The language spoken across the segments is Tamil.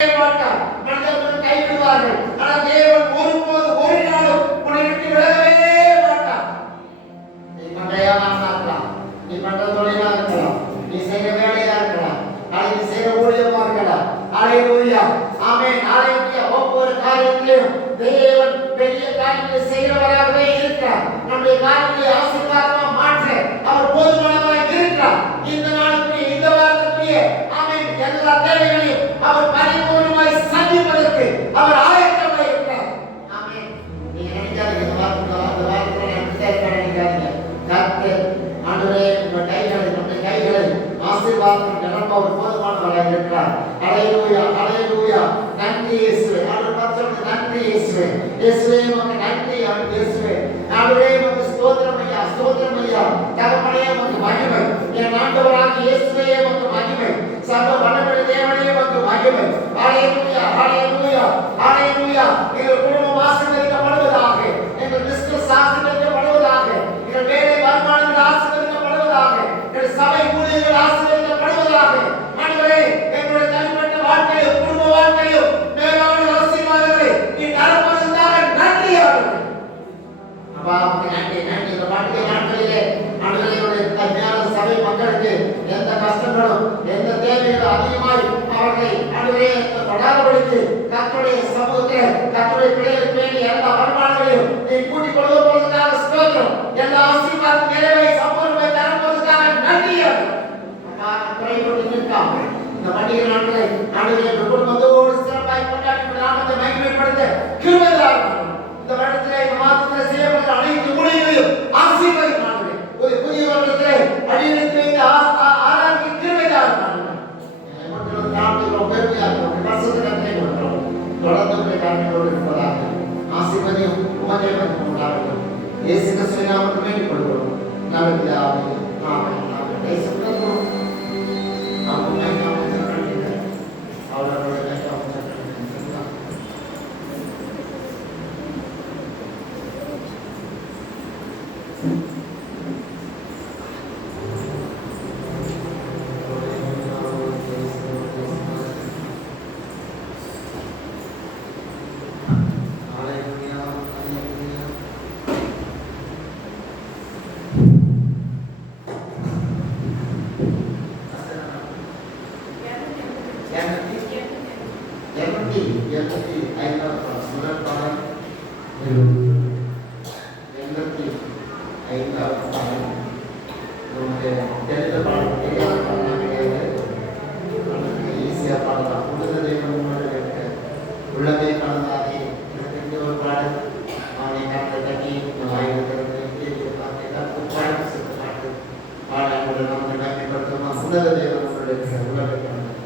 மாட்டார். மனிதர்கள் கைவிடுவார்கள். ஆனால் தேவன் ஒருபோது ஒரு நாளும் உன்னை விட்டு விலகவே மாட்டார். நீ பண்ற வியாபாரமா இருக்கலாம், நீ பண்ற தொழிலா இருக்கலாம், நீ செய்யற வேலையா இருக்கலாம், நாளைக்கு செய்யற ஊழியமா இருக்கலாம். ஹalleluya, ஆமென், ஹalleluya. ஒவ்வொரு காரியத்திலும் தேவன் பெரிய காரியங்களை செய்கிறவராகவே இருக்கிறார். நம்முடைய காரியங்களை ஆசீர்வாதமா மாற்ற அவர் போதுமானவராக இருக்கிறார். இந்த நாளுக்குரிய இந்த வாரத்துக்குரிய ஆமென் எல்லா தேவைகளையும் அவர் பரிபூர்ணமாய் சந்திப்பதற்கு அவர் ஆயத்தமாக இருக்கிறார். ஆமென். நீங்க நினைக்காதீங்க இந்த வாரத்துல நினைக்காதீங்க. கர்த்தர் ஆண்டவரே உங்க கைகளை நம்முடைய கைகளை ஆசீர்வாதம் நிரப்ப அவர் போதுமானவராக இருக்கிறார். ஹalleluya, ஹalleluya. நன்றி இயேசுவே. ஆண்டவர் பரிசுத்த நன்றி இயேசுவே. இயேசுவே உமக்கு நன்றி இயேசுவே. ஆண்டவரே உமக்கு ஸ்தோத்திரம் ஐயா, ஸ்தோத்திரம் ஐயா. தகப்பனே உமக்கு மகிமை. என் ஆண்டவராகிய இயேசுவே உமக்கு மகிமை. சர்வ வல்லமையுள்ள தேவனே உமக்கு மகிமை. ஹalleluya, ஹalleluya, ஹalleluya. எங்கள் குடும்பம் ஆசீர்வதிக்கப்படுவதாக, எங்கள் பிசினஸ் ஆசீர்வதிக்கப்படுவதாக, எங்கள் வேலை வருமானங்கள் ஆசீர்வதிக்கப்படுவதாக, எங்கள் சபை ஊழியர்கள் ஆசீர்வதிக்கப்படுவதாக. ஆண்டவரே எங்களுடைய தனிப்பட்ட வாழ்க்கையிலும் குடும்ப வாழ்க்கையிலும் மேலான ஆசீர்வாதங்களை நீ தரப்படுவதாக நன்றி ஆண்டவரே. அப்பா உமக்கு நன்றி, நன்றி. இந்த வாழ்க்கை நாட்களிலே ஆண்டவரே தன்மையான சபை மக்களுக்கு எந்த கஷ்டங்களும் எந்த தேவைகளும் அதிகமாய் அவர்களை ஆண்டவரே தொடாதபடிக்கு கர்த்தருடைய சமூகத்தில் கர்த்தருடைய பிள்ளைகளுக்கு வேண்டிய எல்லா வருமானங்களையும் நீ கூட்டிக் கொள்வதற்காக ஸ்தோத்திரம். எல்லா ஆசீர்வாதம் நிறைவை சம்பூர்ணமாய் தரப்படுவதற்காக நன்றி ஆண்டவரே. அப்பா குறைபட்டு நிற்காம இந்த பண்டிகை நாட்களை ஆண்டவரே குடும்பத்தோடு சிறப்பாய் கொண்டாடி நாமத்தை மகிமைப்படுத்த கிருபை தாரும். இந்த வருடத்திலே இந்த மாதத்திலே செய்யப்பட்ட அனைத்து ஊழியர்களையும் ஆசீர்வதியும் ஆண்டவரே. ஒரு புதிய வருடத்திலே அடியெடுத்து வைத்த ஆராய்ச்சி கிருபை தாரும் ஆண்டவரே. எமக்கு நாமத்தை பெருமையாக பரிசுத்த கருத்தை கொடுக்கிறோம். தொடர்ந்து உடைய கருணையோடு இருப்பதாக ஆசீர்வதியும் உமக்கே உண்டாகட்டும். இயேசு கிறிஸ்துவின் நாமத்தில் வேண்டிக் கொள்கிறோம். நல்ல பிதாவே, ஆமென், ஆமென். இயேசுவுக்கு ஆமென். உள்ளமே கலந்தாதே எனக்கு ஒரு பாடல் அவனை கற்று தட்டி ஆயுதத்திற்கு பாட்டு பாடல் நமக்கு நன்மைப்படுத்தும் உன்னத தேவன் உள்ளமே கலந்தாதே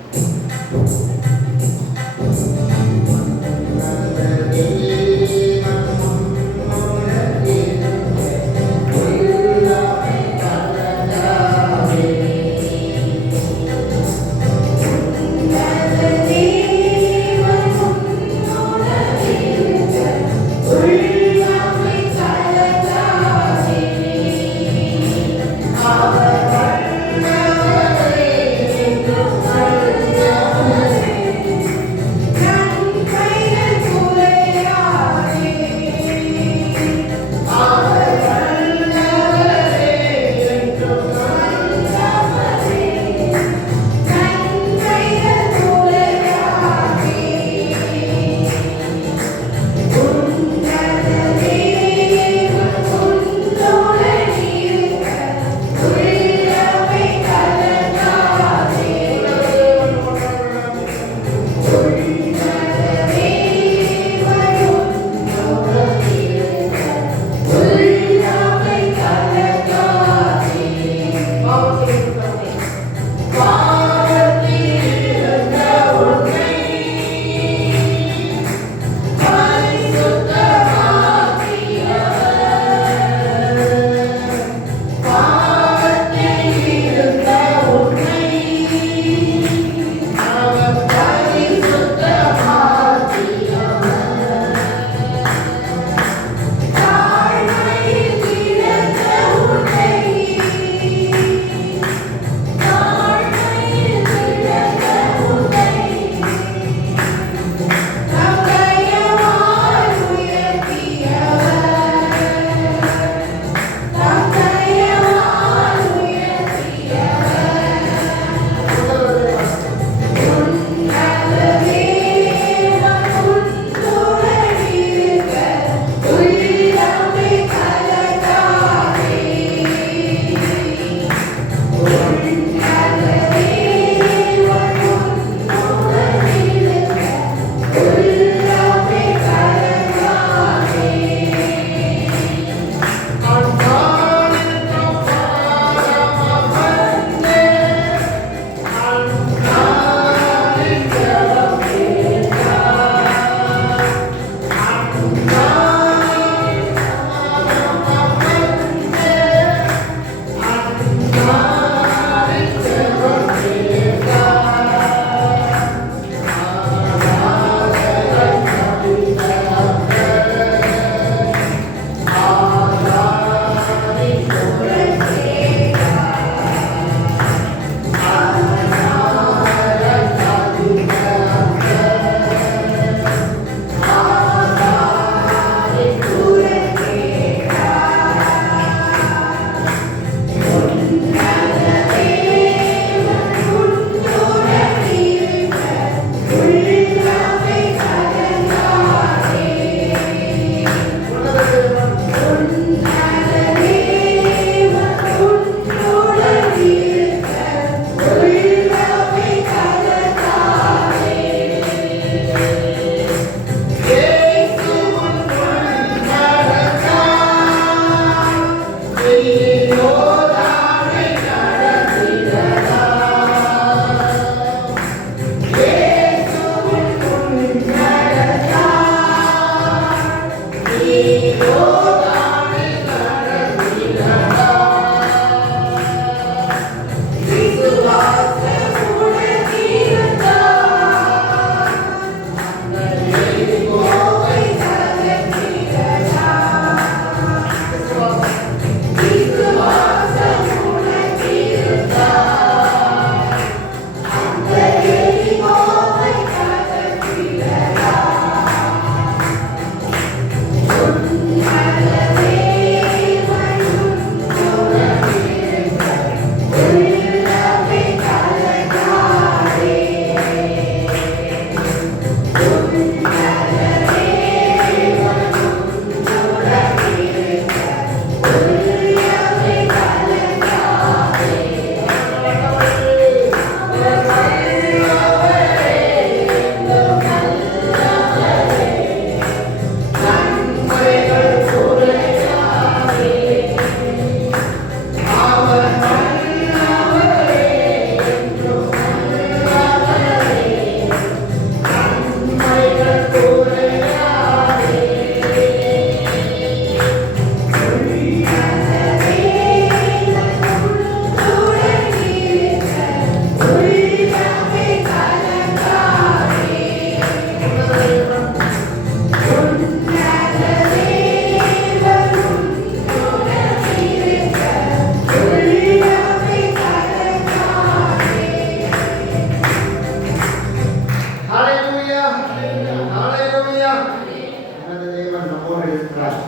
நம்மோடு இருக்கிறார்.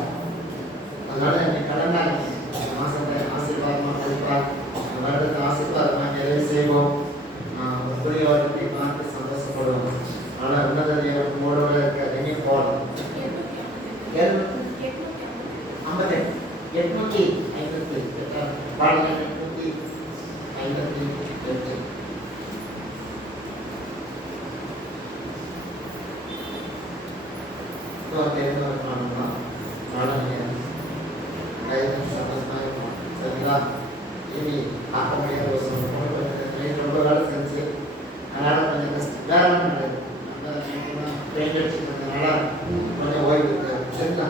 அதனால என்னை கடனாக மாசத்தை ஆசீர்வாதமாக கொடுப்பார். இந்த வருடத்தை ஆசீர்வாதமாக நிறைவு செய்வோம். புரியோரத்தை பார்த்து சந்தோஷப்படுவோம். ஆனால் உன்னத தேவன் மூடோட இருக்க எங்கே போகணும். 858 பாடல் 858. சரிங்களா? இனி ஆக்க முடியாத ரொம்ப வேலை செஞ்சு அதனால கொஞ்சம் கஷ்டம் வேற பெயிண்ட் அடிச்சுக்கிறதுனால கொஞ்சம் ஓய்வு சரிங்களா?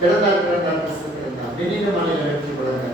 பிறந்தார் புஸ்தகம் இருந்தால் வெளியில மலையில வெற்றி கொடுங்க.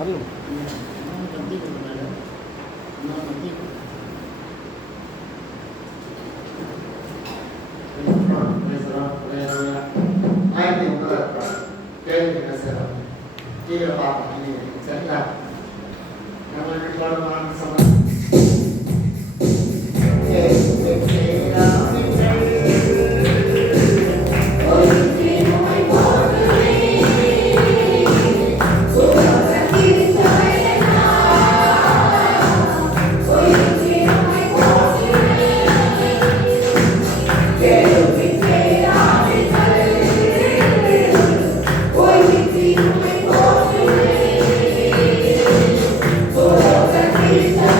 வரணும். Thank you.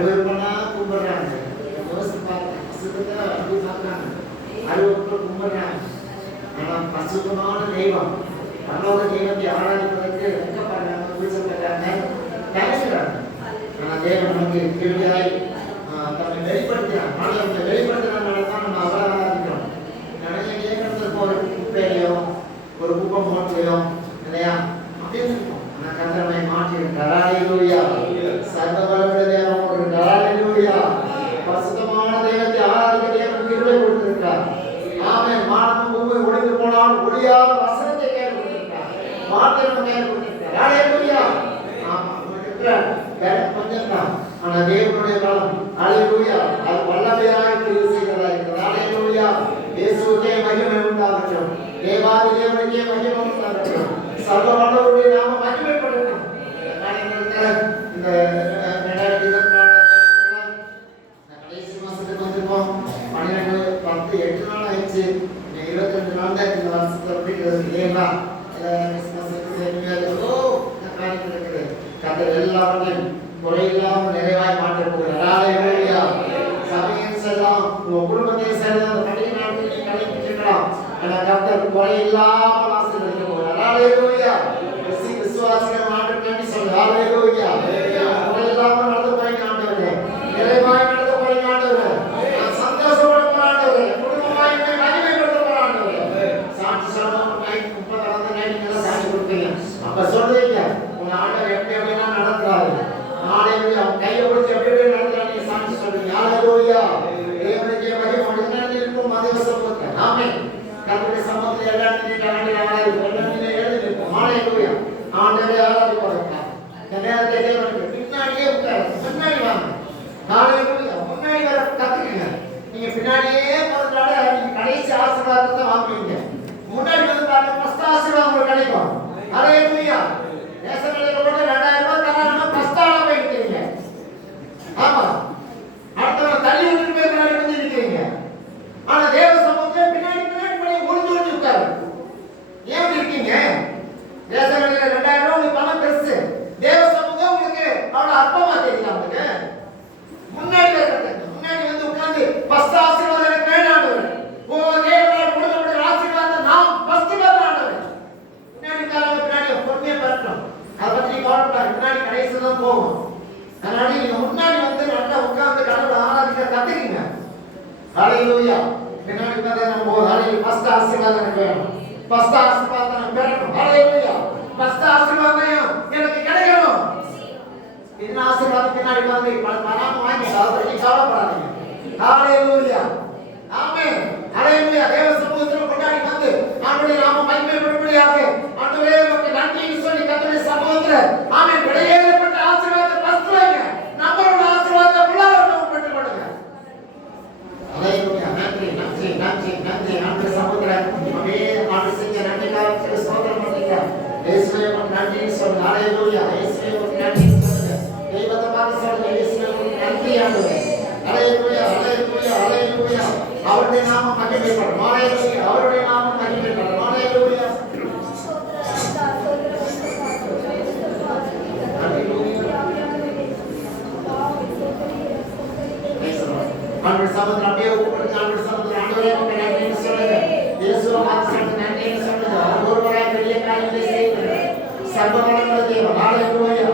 அருவருப்பனா கும்பிடுறாங்க. யோசிச்சு பார்க்க பசுத்தத்தை அப்படி பார்க்குறாங்க. அருவருப்ப கும்பிடுறாங்க. ஆனால் பசுத்தமான தெய்வம் பரலோக தெய்வத்தை ஆராதிப்பதற்கு வெட்கப்படுறாங்க, கூச்சப்படுறாங்க, தயங்குறாங்க. ஆனால் தேவன் நமக்கு கேள்வியாய் தன்னை வெளிப்படுத்துகிறார். ஆனால் வெளிப்படுத்துறதுனால தான் நம்ம அவரை ஆராதிக்கிறோம். நிறைய கேட்கறதுக்கு ஒரு குப்பையிலையோ ஒரு குப்பை மூட்டையோ இல்லையா அப்படின்னு இருக்கும். ஆனால் கர்த்தரை மாற்றி இருக்கிறார். ஹல்லேலூயா. சர்வ வல்லமையுள்ள தேவன் இருக்கிறார். ஹல்லேலூயா. பரிசுத்தமான தெய்வத்தை ஆராதிக்க தேவன் கிருபை கொடுத்திருக்கிறார். ஆமென். வானமும் பூமியும் ஒழிந்து போனாலும் ஒழியாத வசனத்தை கையில் கொடுத்திருக்கிறார். வார்த்தை நம்ம கையில் கொடுத்திருக்கிறார். ஹல்லேலூயா. ஆமா, உங்களுக்கு கொஞ்சம் தான். ஆனால் தேவனுடைய பலம் ஹல்லேலூயா அது வல்லமையாக கிரியை செய்கிறதா இருக்கிறது. ஹல்லேலூயா. இயேசுவுக்கே மகிமை உண்டாகட்டும். தேவாதி தேவனுக்கே மகிமை உண்டாகட்டும். சர்வ வல்லவருடைய நாம மகிமைப்படட்டும். இந்த 2024 கடைசி மாசத்துக்கு வந்திருக்கோம். 12, 10, 8 நாள் ஆயிடுச்சு. 22 நாள் தான் இந்த வருஷத்துல முடிக்கிறது இல்லையா? காரியங்கள் இருக்குது. கர்த்தர் எல்லாவற்றையும் குறையில்லாமல் நிறைவாய் மாற்றப் போகிறார். ஹல்லேலூயா. சபையில் செல்லாம், உங்க குடும்பத்தில் செல்லாம், அந்த பண்டிகை நாட்களில் நீ கடைபிடிக்கலாம். ஆனால் கர்த்தர் குறையில்லாமல் ஆசீர்வதிக்க போகிறார். ஹல்லேலூயா. விசுவாசிகள் ஆண்டவருக்கு நன்றி சொல்லு. ஹல்லேலூயா. குறையில்லாமல் நடந்து போறீங்க ஆண்டவரே. நிறைவாய் நடந்து போறீங்க ஆண்டவரே. சந்தோஷப்பட போற ஆண்டவரே. குடும்பமாய் மகிமைப்படுத்த போற ஆண்டவரே. சாட்சி சொல்லணும். நைட் 30 நைட் சாட்சி கொடுப்பீங்க. அப்ப சொல்றீங்க உங்க ஆண்டவர் எப்படி எப்படிலாம் நடத்துறாரு. ஹல்லேலூயா. கையை பிடிச்சி எப்படி எப்படி நடத்துறாரு நீங்க சாட்சி சொல்றீங்க. ஹல்லேலூயா. தேவனுக்கே மகிமை உண்டாகட்டும். இருக்கும் மதிய சமூகத்தில் ஆமென். கர்த்தருடைய சமூகத்தில் எல்லா நேரத்தையும் எழுதி நிற்போம். ஹல்லேலூயா. ஆண்டவரே ஆராதிப்பாங்க. இந்த நேரத்தை தேவனுக்கு பின்னாடியே உட்காரு. முன்னாடி வாங்க. ஹல்லேலூயா. முன்னாடி வர கத்துக்குங்க. நீங்க பின்னாடியே போறதுனால நீங்க கடைசி ஆசீர்வாதத்தை வாங்குவீங்க. முன்னாடி வந்து பாருங்க ஃபர்ஸ்ட் ஆசீர்வாதம் உங்களுக்கு கிடைக்கும். ஹல்லேலூயா. நேசங்களில் போட்டு 2000 ரூபாய் தராம ஃபர்ஸ்டால போய் நிக்கிறீங்க. ஆமா. அடுத்த தள்ளி விட்டு போய் முன்னாடி வந்து நிக்கிறீங்க. ஆனா தேவ சமூகத்துல பின்னாடி போய் ஒளிஞ்சு உட்காரு. ஏன் இருக்கீங்க? நேசங்களில் 2000 ரூபாய் உங்களுக்கு பணம் பெருசு. தேவ சமூகம் உங்களுக்கு அவ்வளவு அற்பமா தெரியல. உங்களுக்கு முன்னாடி வரது முன்னாடி வந்து உட்கார்ந்து ஃபர்ஸ்ட் ஆசீர்வாதம் எனக்கு வேண்டாம். ஓ தேவனால கொடுக்கக்கூடிய ஆசீர்வாதம் நான் ஃபர்ஸ்ட் வேண்டாம். முன்னாடி காலங்க பின்னாடி பொறுமையா பார்க்கணும். அதை பத்தி கவலைப்படாது. முன்னாடி கடைசியில் தான் போகும். அதனால நீங்க முன்னாடி வந்து நல்லா உட்கார்ந்து கடவுளை ஆராதிக்க கத்துக்குங்க. ஹல்லேலூயா. பின்னாடி உட்கார்ந்து நம்ம போதும். ஹல்லேலூயா. ஃபர்ஸ்ட் ஆசீர்வாதம் எனக்கு வேணும். ஃபர்ஸ்ட் ஆசீர்வாதம் எனக்கு பெறணும். ஹல்லேலூயா. ஃபர்ஸ்ட் ஆசீர்வாதம் எனக்கு கிடைக்கணும். இந்த ஆசீர்வாதம் பின்னாடி வந்து பணம் வாங்கி அதை பத்தி கவலைப்படாதீங்க. ஹல்லேலூயா. ஆமென். ஹல்லேலூயா. தேவ சமூகத்தில் கொண்டாடி வந்து ஆண்டவரே நாம மகிமைப்படும்படியாக ஆண்டவரே உமக்கு நன்றி சொல்லி கர்த்தருடைய சமூகத்தில் ஆமென் வெளியேறப்பட்ட ஆசீர்வாதத்தை ஃபர்ஸ்ட் வைங்க. நம்மளோட ஆசீர்வாதத்தை உள்ளவர்கள் பெற்றுக்கொள்ளுங்க. ஹல்லேலூயா. நன்றி நன்றி நன்றி நன்றி ஆண்டவரே சமூகத்தில் அப்படியே ஆண்டு செஞ்ச நன்றிக்காக ஸ்தோத்திரம் பண்ணுங்க. இயேசுவே உமக்கு நன்றி சொல்லு. ஹல்லேலூயா. இயேசுவே உமக்கு நன்றி சொல்லுங்க. தெய்வத்தை பார்த்து சொல்லுங்க. இயேசுவே உமக்கு நன்றி ஆண்டவரே. ஹல்லேலூயா. ஹல்லேலூயா. ஹல்லேலூயா. அவருடைய நாமம் மகிமைப்படும். ஹல்லேலூயா. அவருடைய நாமம் மகிமைப்படும். ஹல்லேலூயா. ஆண்டவர் சமூகத்தில் அப்படியே கூப்பிடுங்க. ஆண்டவர் சமூகத்தில் ஆண்டவரே உமக்கு நன்றி சொல்லுங்க. இயேசுவை பார்த்து சொல்லுங்க. நன்றி சொல்லுங்க. ஒருவராய் பெரிய காரியங்களை செய்யுங்க. சர்வ வல்லமையுள்ள தேவன். ஹல்லேலூயா.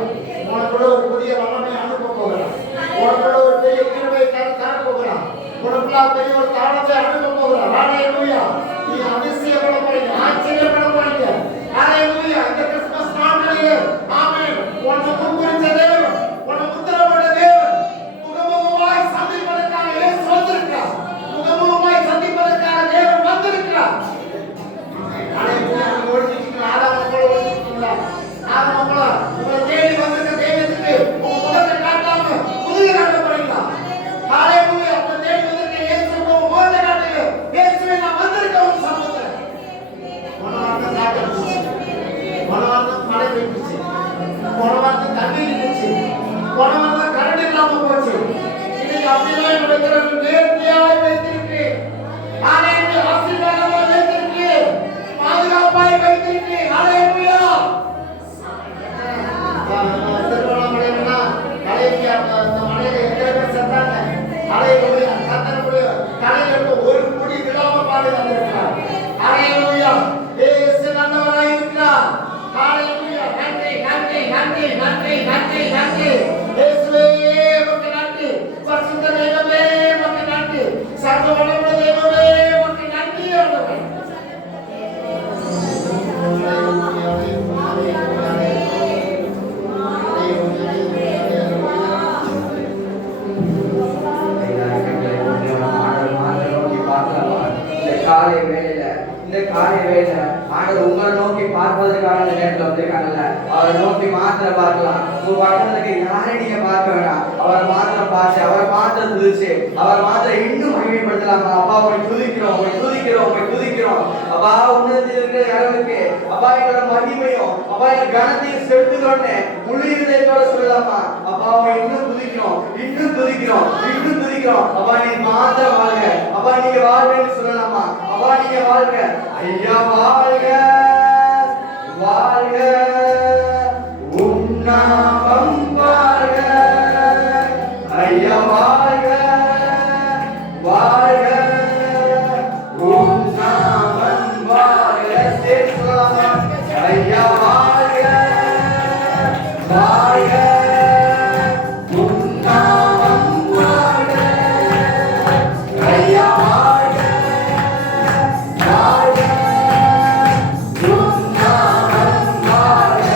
உனக்குள்ள ஒரு புதிய வல்லமை அனுப்ப போகிறார். உனக்குள்ள ஒரு பெரிய கிருபை தர போகிறார். உனக்குள்ள பெரிய ஒரு தாளத்தை அனுப்ப போகிறார். ஹல்லேலூயா. நீ அதிசயப்பட போறீங்க. ஆச்சரியப்பட போறீங்க. ஹல்லேலூயா. இந்த கிறிஸ்துமஸ் நாட்களிலே ஆமென். உன்னை முன்குறித்த தேவன், உன்னை முத்திரப்பட்ட தேவன் முகமுகமாய் சந்திப்பதற்காக இயேசு வந்திருக்கிறார். முகமுகமாய் சந்திப்பதற்காக தேவன் வந்திருக்கிறார். ஹல்லேலூயா. நீ ஓடிச்சிட்டீங்களா? ஆதாம போல ஓடிச்சிட்டீங்களா? ஆதாம போல உங்களை தேடி வந்திருக்க தெய்வத்துக்கு உங்க முகத்தை காட்டாம புதிய காட்ட போறீங்களா? ஹல்லேலூயா. உங்களை தேடி வந்திருக்க இயேசு உங்க முகத்தை காட்டுங்க. இயேசுவே நான் வந்திருக்கேன் உங்க சமூகத்துல. மனவார்த்தை காட்டுச்சு. மனவார்த்தை மழை பெய்யுச்சு. மனவார்த்தை தண்ணி இருந்துச்சு. மனவார்த்தை கரண்ட் இல்லாம போச்சு. இன்னைக்கு அப்படிலாம் நடக்கிறது. நேர்த்தியாய் வைத்திருக்கு. ஹல்லேலூயா. ஆசீர்வாதமாய் வைத்திருக்கு. பாதுகாப்பாய் வைத்திருக்கு. ஹல்லேலூயா. திருவண்ணாமலையில ஹல்லேலூயா. அந்த மலையில எந்த நன்றி நன்றி நன்றி நன்றி இயேசுவே உமக்கு நன்றி பரிசுத்த தெய்வமே உமக்கு நன்றி சர்வ வல்லமையுள்ள தெய்வமே உமக்கு நன்றி ஆண்டவரே காலை வேலை ஆண்டவர் உங்களை நோக்கி பார்ப்பதற்கான நேரத்தில் வந்திருக்காங்கல்ல அவரை நோக்கி மாத்திரம் பார்க்கலாம் உங்க பக்கத்துல யாரையும் நீங்க பார்க்க வேண்டாம் அவரை மாத்திரம் பார்த்து அவரை மாத்திரம் துதிச்சு அவரை மாத்திரம் இன்னும் மகிமைப்படுத்தலாமா அப்பா உங்களை துதிக்கிறோம் உங்களை துதிக்கிறோம் உங்களை துதிக்கிறோம் அப்பா உன்னதத்தில் இருக்கிற அளவுக்கு அப்பா எங்களோட மகிமையும் அப்பா எங்க கனத்தையும் செலுத்துகிறோன்னு முழு இதயத்தோட சொல்லலாமா அப்பா உங்களை இன்னும் துதிக்கிறோம் இன்னும் துதிக்கிறோம் இன்னும் துதிக்கிறோம் அப்பா நீ மாத்திரம் வாழ்க அப்பா நீங்க வாழ்கன்னு சொல்லலாமா அப்பா நீங்க வாழ்க ஐயா வாழ்க வாழ்க உம் நாமம் வாழ்க ஐயா வாழ்க வாழ்க உம் நாமம் வாழ்க சேர்க்கலாமா ஐயா வாழ்க வாழ்க உம் நாமம் வாழ்க ஐயா வாழ்க வாழ்க உம் நாமம் வாழ்க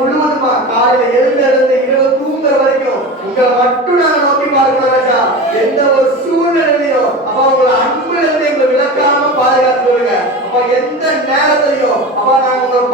முழுவதுமா காலையில எழுந்து இரவு தூங்குற வரைக்கும் உங்களை மட்டும் நாங்க நோக்கி பார்க்கிறோம் ராஜா. எந்த ஒரு சூழ்நிலையிலையும் அப்பா உங்களை அன்புல இருந்து எங்களை விளக்காம பாதுகாத்து வருங்க. அப்பா எந்த நேரத்திலையும் அப்பா நாங்க உங்களை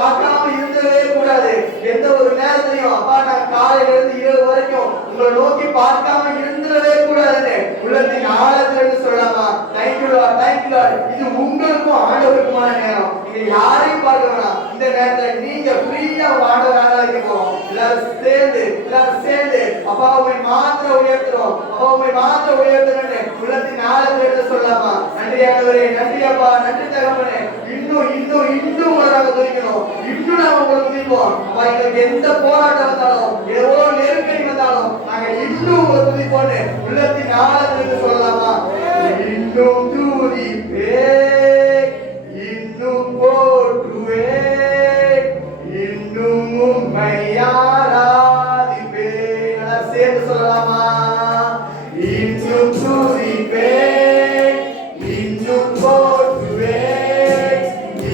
பார்க்காம இருந்தவே கூடாது. எந்த ஒரு நேரத்திலையும் அப்பா நாங்க காலையில இருந்து இரவு வரைக்கும் உங்களை நோக்கி பார்க்காம இருந்துடவே கூடாதுன்னு உள்ளத்தின் ஆழத்துல இருந்து சொல்லலாமா? Thank you Lord, thank you Lord. இது உங்களுக்கும் ஆண்டவருக்குமான நேரம். நீங்க யாரையும் பார்க்க வேணாம். இந்த நேரத்துல நீங்க ஃப்ரீயா ஆண்டவர் ஆராதிக்க போறோம். எல்லாரும் சேர்ந்து அப்பாவை மாத்திர உயர்த்துறோம். அப்பாவை மாத்திர உயர்த்துறேன்னு உள்ளத்தின் ஆழத்துல இருந்து சொல்லலாமா? நன்றி ஆண்டவரே, நன்றி அப்பா, நன்றி தகப்பனே. இன்னும் உங்களை நாங்க துதிக்கணும். இன்னும் நாங்க உங்களை துதிப்போம். அப்பா எங்களுக்கு எந்த போராட்டம் வந்தாலும் எவ்வளவு நெருக்கடி வந்தாலும் நாங்க இன்னும் உங்களை துதிப்போன்னு உள்ளத்தின் ஆழத்துல இருந்து சொல்லலாமா? இன்னும் துதிப்பேன், இன்னும் போற்றுவேன், இன்னும் உம்மை ஆராதிப்பேன். எல்லாம் சேர்ந்து சொல்லலாமா? இன்னும் துதிப்பேன், இன்னும் போற்றுவேன்,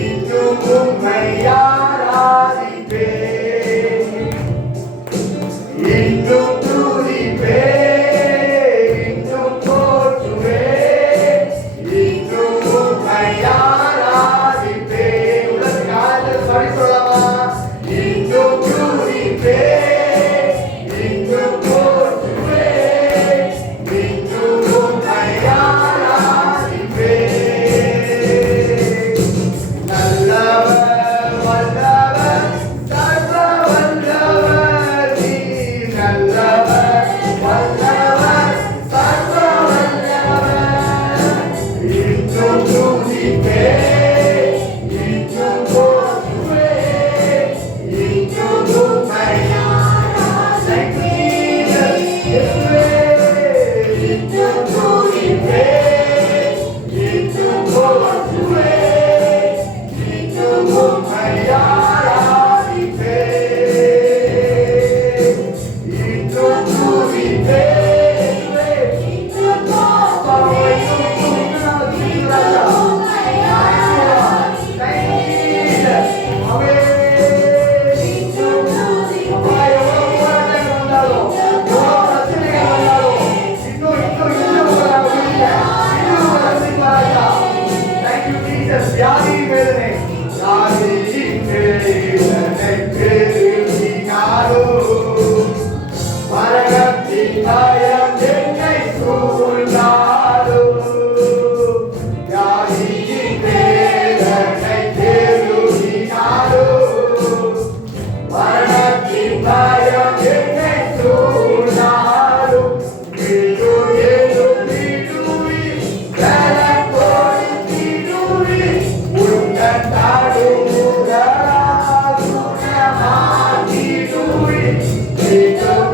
இன்னும் உம்மை ஆராதிப்பேன். இன்னும் துதிப்பேன், இன்னும் போற்றுவேன், இன்னும் உம்மை ஆராதிப்பேன். உள்ளத்தின் ஆழத்தில் சொல்லி சொல்லலாமா? இன்னும் துதிப்பேன், இன்னும் போற்றுவேன், இன்னும் உம்மை ஆராதிப்பேன். நல்லவர், வல்லவர், சர்வ வல்லவர் நீர். நல்லவர், வல்லவர், சர்வ வல்லவர். இன்னும் துதிப்பேன், இன்னும் போற்றுவேன், இன்னும் உம்மை ஆராதிப்பேன். இன்னும் துதிப்பேன், இன்னும் போற்றுவேன், இன்னும் உம்மை ஆராதிப்பேன். இன்னும் துதிப்பேன், இன்னும் மரணத்தின் பயம் என்னை சூழ்ந்தாலும் வியாதியின் வேதனை தேடுவினாலும் மரணத்தின் பயம் என்னை சூழ்ந்தாலும் விடுவேன் விடுவேன் பலன் கொடுத்திடுவேன் உந்தன் தாடுமுதலால் குணமாக்கிடுவேன். இன்னும்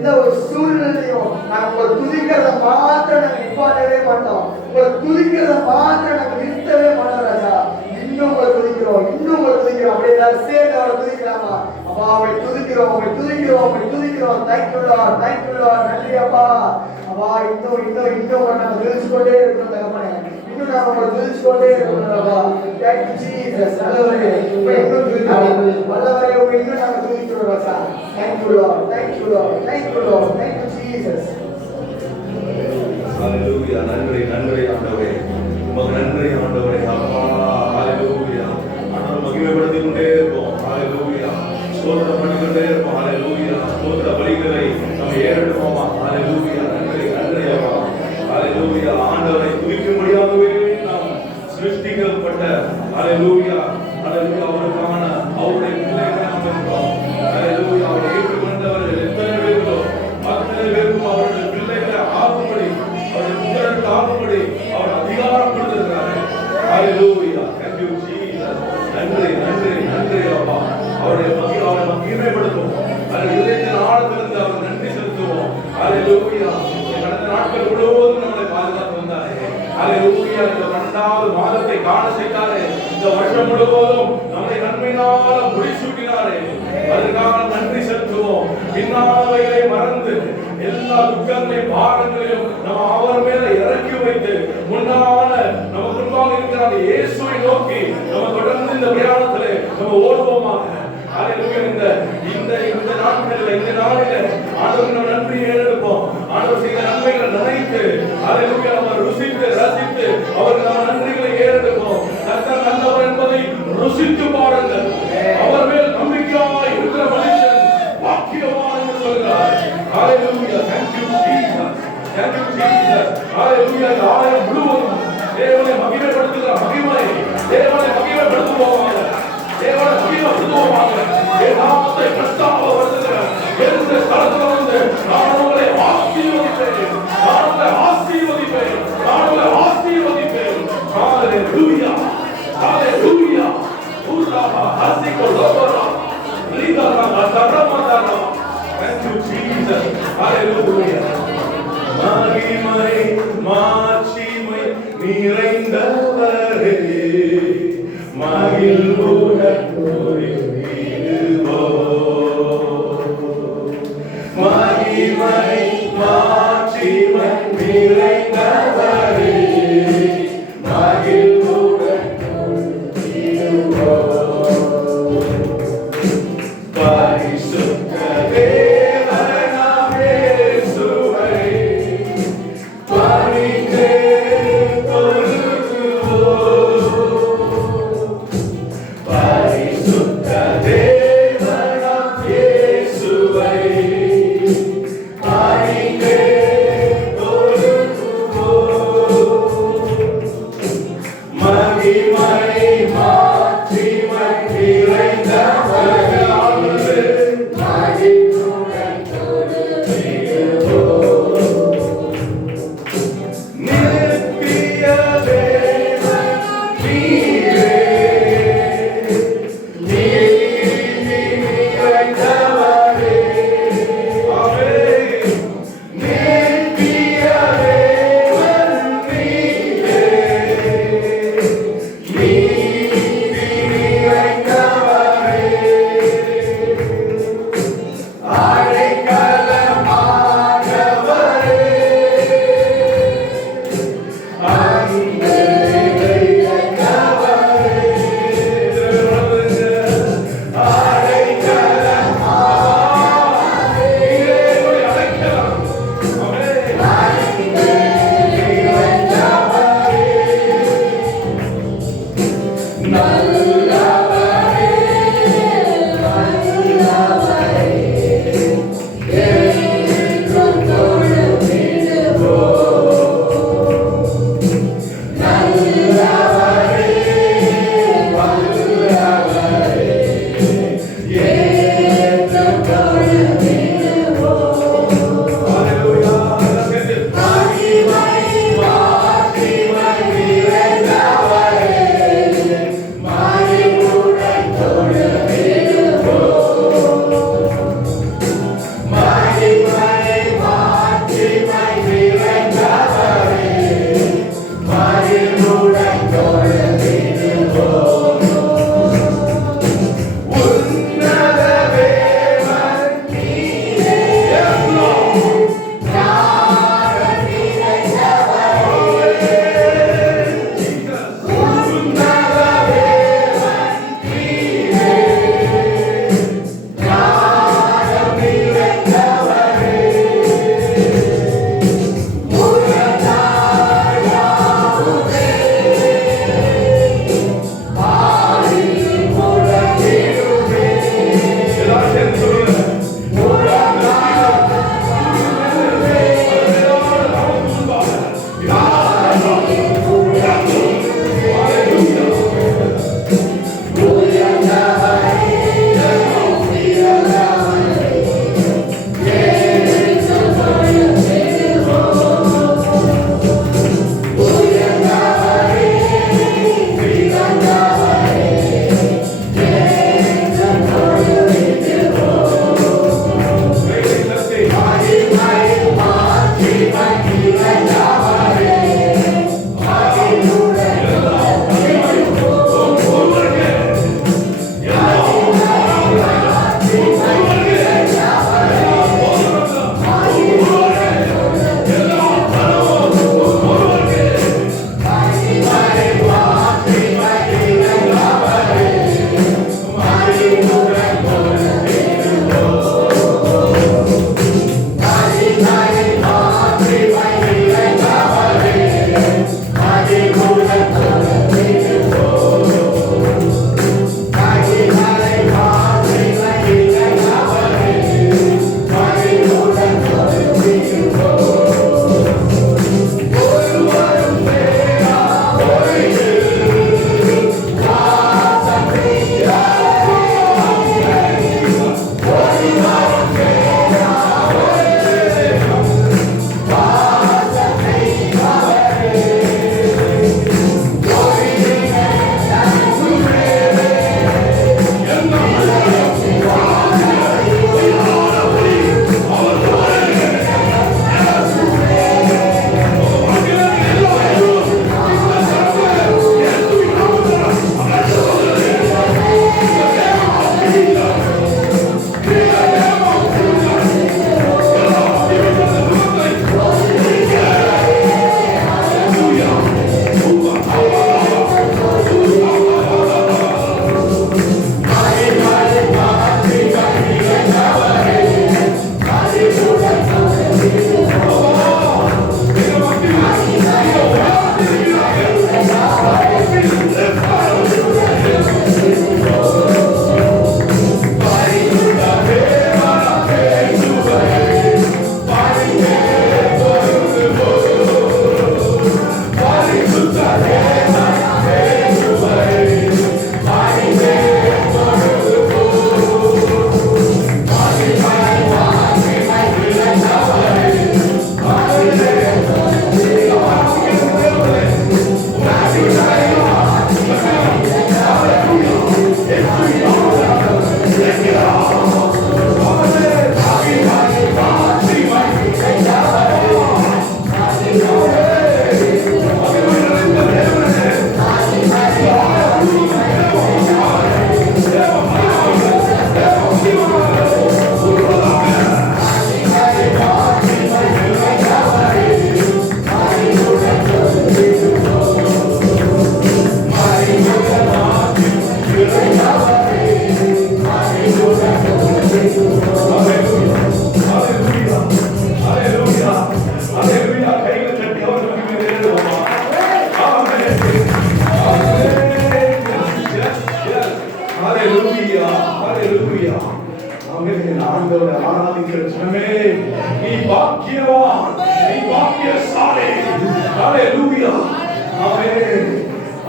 எந்த ஒரு சூழ்நிலையும் நாங்க உங்களை துதிக்கிறத மாத்திரம் நாங்க நிப்பாட்டவே மாட்டோம். உங்களை துதிக்கிறத மாத்திரம் நாங்க நிறுத்தவே மாட்டோம் ராஜா. இன்னும் உங்களை துதிக்கிறோம், இன்னும் உங்களை துதிக்கிறோம். அப்படியே எல்லாரும் சேர்ந்து அவரை துதிக்கலாமா? அப்பா அவரை துதிக்கிறோம், அவரை துதிக்கிறோம், அவரை துதிக்கிறோம். Thank you Lord, thank you Lord. நன்றி அப்பா. அப்பா இன்னும் இன்னும் இன்னும் நாங்க துதிச்சுக்கொண்டே இருக்கிறோம் தகப்பனே. இன்னும் நாங்க உங்களை துதிச்சுக்கொண்டே இருக்கிறோம் அப்பா. Thank you Jesus. நல்லவரே உங்களை இன்னும் துதிக்கிறோம். வல்லவரே உங்களை இன்னும் நாங்க துதிக்கிறோம் ராஜா. Thank you Lord, thank you Lord, thank you Lord, thank you Jesus. ஹalleluya. நன்றி நன்றி ஆண்டவரே. உமக்கு நன்றி ஆண்டவரே. அப்பா ஹalleluya. ஆண்டவரை மகிமைப்படுத்திக் கொண்டே இருப்போம். ஹalleluya. ஸ்தோத்திரம் பண்ணிக்கொண்டே இருப்போம். ஹalleluya. ஸ்தோத்திர பலிகளை நம்ம ஏறெடுப்போமா? ஹalleluya. நன்றி நன்றி அப்பா. ஹalleluya. ஆண்டவரை துதிக்கும்படியாகவே நாம் சிருஷ்டிக்கப்பட்ட ஹalleluya. ஹalleluya. அவருக்கான அவருடைய பிள்ளைகளாக நாம் இருக்கிறோம். ஹalleluya. அவரை ஏற்றுக்கொண்டவர்கள் எத்தனை பேர்களோ அத்தனை பேருக்கும் அவருடைய பிள்ளைகளை ஆகும்படி அவருடைய புத்திரர்கள் ஆகும்படி அவர் அதிகாரப்படுத்துகிறார். ஹalleluya. Thank you Jesus. நன்றி நன்றி நன்றி அப்பா. அவரை மகிமைப்படுத்துவோம். அவர் இதயத்தின் ஆழத்திலிருந்து அவர் நன்றி செலுத்துவோம். ஹalleluya. கடந்த நாட்கள் முழுவதும் நம்மை பாதுகாத்து வந்தாரே. ஹalleluya. இந்த 2வது மாதத்தை காண செய்தாரே. இந்த வருஷம் முழுவதும் நம்மை நன்மையினால முடிசூட்டினாரே. அதற்காக நன்றி செலுத்துவோம். பின்னாவைகளை மறந்து எல்லா துக்கங்களையும் பாரங்களையும் நம்ம அவர் மேல இறக்கி வைத்து முன்னால நம்ம முன்பாக இருக்கிற அந்த இயேசுவை நோக்கி நம்ம தொடர்ந்து இந்த பிரயாணத்திலே நம்ம ஓடுவோமாக. ஹalleluya. இந்த நாட்களில் இந்த நாளில ஆண்டவருக்கு நம்ம நன்றி ஏறெடுப்போம். ஆண்டவர் செய்த நன்மைகளை நினைத்து ஹalleluya நம்ம ருசித்து ரசித்து அவருக்கு நம்ம நன்றிகளை ஏறெடுப்போம். கர்த்தர் நல்லவர் என்பதை ருசித்து பாருங்கள். அவர் மேல் நம்பிக்கையாய் இருக்கிற மனுஷன் பாக்கியவான் என்று சொல்கிறார். ஹalleluya. Thank you Jesus. Thank you Jesus. ஹalleluya. ஆலயம் முழுவதும் தேவனை மகிமைப்படுத்துகிற மகிமை தேவனை மகிமைப்படுத்துவோமாக. தேவனை மகிமைப்படுத்துவோமாக. நாமத்தை பிரஸ்தாபப்படுத்துகிற எந்த ஸ்தலத்தில் வந்து நான் உங்களை ஆசீர்வதிப்பேன். நான் உங்களை ஆசீர்வதிப்பேன். நான் உங்களை ஆசீர்வதிப்பேன். ஹalleluya. ஹalleluya. உர்ராபா ஹசிகோ லோபரா ரிதரா தரமதரா. Thank you Jesus. Hallelujah. மகிமை மாட்சிமை நிறைந்தவரே மகிழ்வுடன் மகிமை மாட்சிமை நிறைந்தவரே மகிழ்வுடன் பரிசுத்த தேவனாம் இயேசுவை பணிந்தே தொழுகுவோம். பரிசுத்த தேவனாம் இயேசுவை பணிந்தே தொழுகுவோம். மகிமை மாட்சிமை நிறைந்தவரே Mighty, mighty.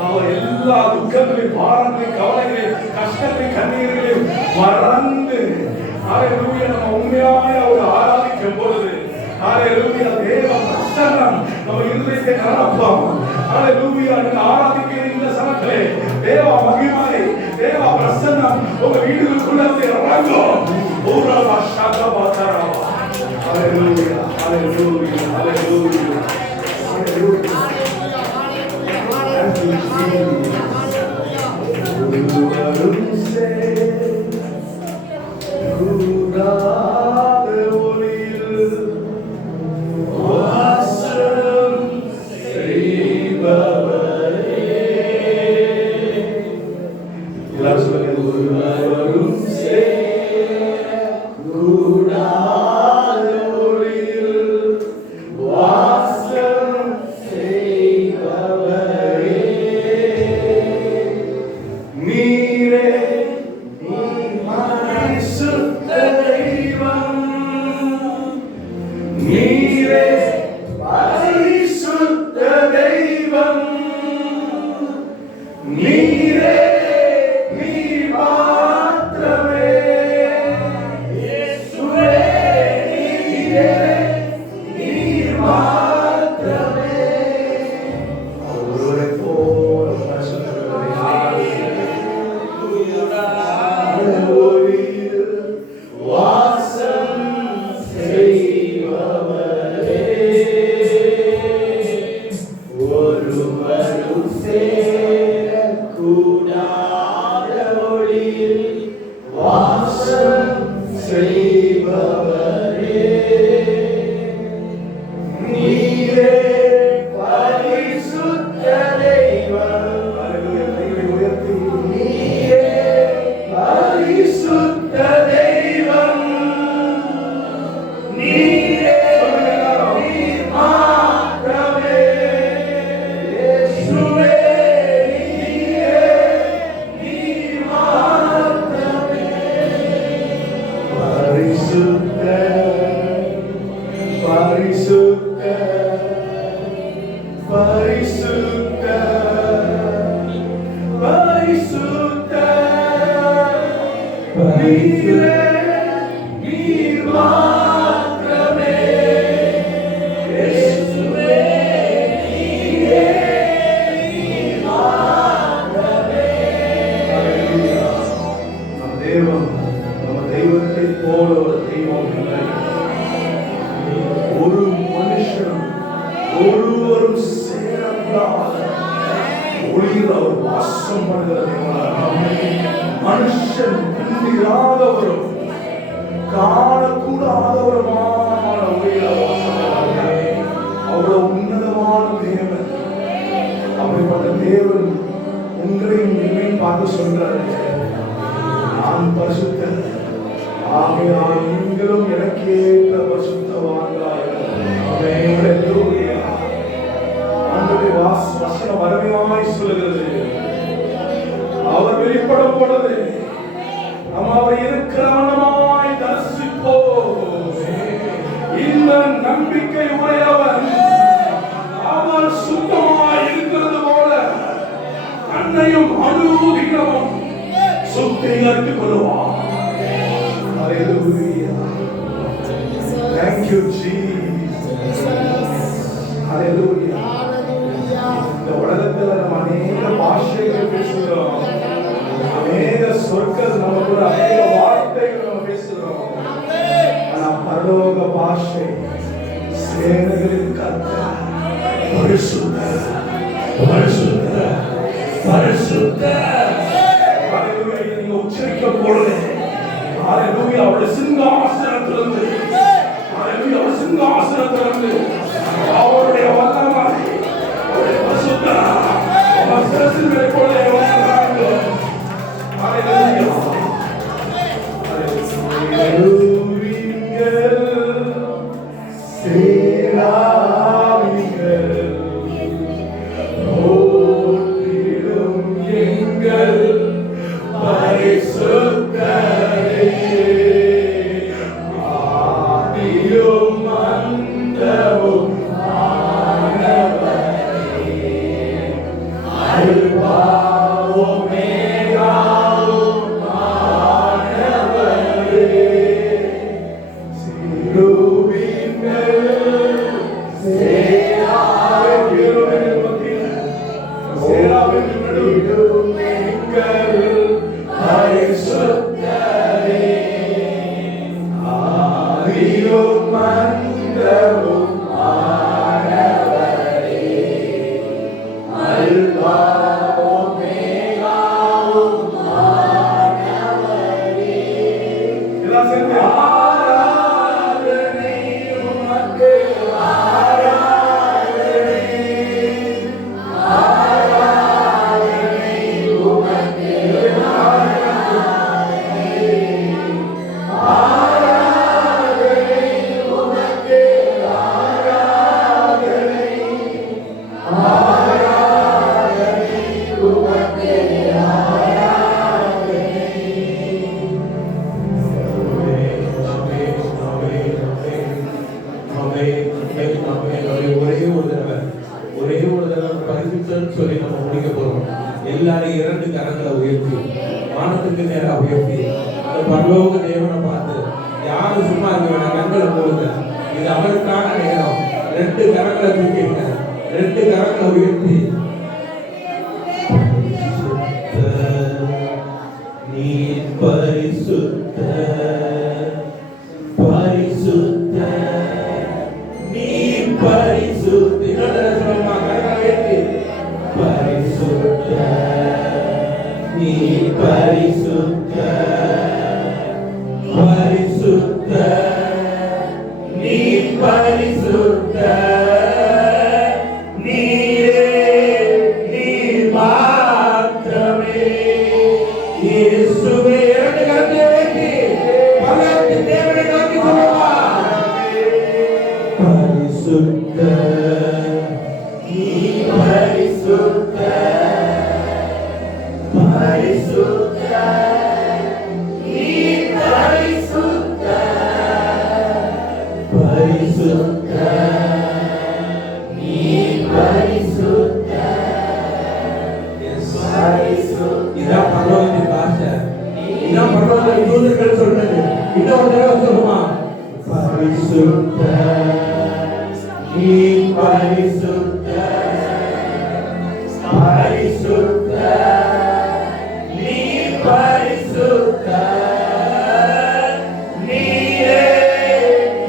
அவர் எல்லா துக்கங்களையும் பாரங்களையும் கவலைகளையும் கஷ்டத்தையும் கண்ணீர்களையும் மறந்து ஹalleluya நம்ம உண்மையாய் அவரை ஆராதிக்கும் பொழுது ஹalleluya தேவ பிரசன்னம் நம்ம இருதயத்தை நிரப்பும். ஹalleluya நீங்க ஆராதிக்கிற இந்த சமயத்திலே தேவ மகிமை தேவ பிரசன்னம் உங்க வீடுகளுக்குள்ள இறங்கும். ஓரா ஷாகா பாத்தரா ஹalleluya ஹalleluya ஹalleluya ஹalleluya. Hallelujah. மன்றமும் ஆனவரே, அல்பாவும் மேகாவும் ஆனவரே. எல்லாம் சேர்ந்து ஆராதனை உமக்கு, ஆராதனை, ஆராதனை உமக்கு, ஒரே ஒரு தடவை பரிசுத்தம்னு சொல்லி நம்ம முடிக்க போறோம். எல்லாரும் 2 கரங்களை உயர்த்தி வானத்துக்கு நேரா உயர்த்தி அந்த பரலோக தேவனை பார்த்து யாரும் சும்மா இருக்க வேண்டாம், கண்களை போடுங்க. இது அவருக்கான நேரம். 2 கரங்களை தூக்கிங்க, 2 கரங்களை உயர்த்தி நீ பரிசுத்த பரிசுத்த நீ பரிசுத்த சொல்லுமா, பரிசுத்த நீ பரிசுத்த பரிசுத்த நீ பரிசுத்த நீரே நீ மாத்திரமே இயேசுவே. 2 கரங்களை உயர்த்தி பரலோகத்தின் தேவனை நோக்கி சொல்லுமா, பரிசுத்த நீ பரிசுத்த பரிசுத்த நீ பரிசுத்த பரிசுத்த நீ பரிசுத்த. இதான் பரலோகத்தின் பாஷை, இதான் பரலோகத்தின் தூதர்கள் சொல்றது. இன்னொரு தடவை சொல்லுமா, பரிசுத்த நீ பரிசுத்த பரிசுத்த நீ பரிசுத்த நீரே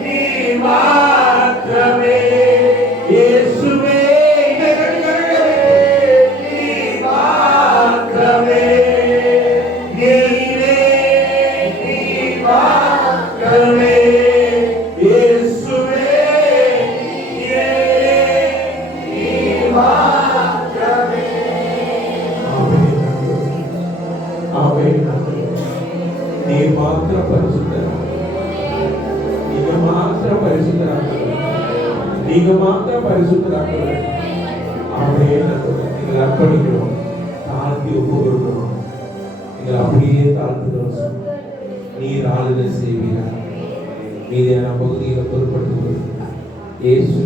நீ மாத்திரமே இயேசுவே. நீ மாத்திரமே நீரே நீ மாத்திரமே இயேசுவே. நீ மாத்திர பரிசுத்தர், நீங்க மாத்திர பரிசுத்தராக, நீங்க மாத்திர பரிசுத்தராக. அப்படியே நீங்கள் அர்ப்பணிக்கிறோம், தாழ்த்தி ஒப்பு கொடுக்கிறோம். நீங்கள் அப்படியே தாழ்த்துகிறோம். நீர் ஆளுதல் செய்வீர்கள். மீதியான பகுதிகளை பொருட்படுத்துவது இயேசு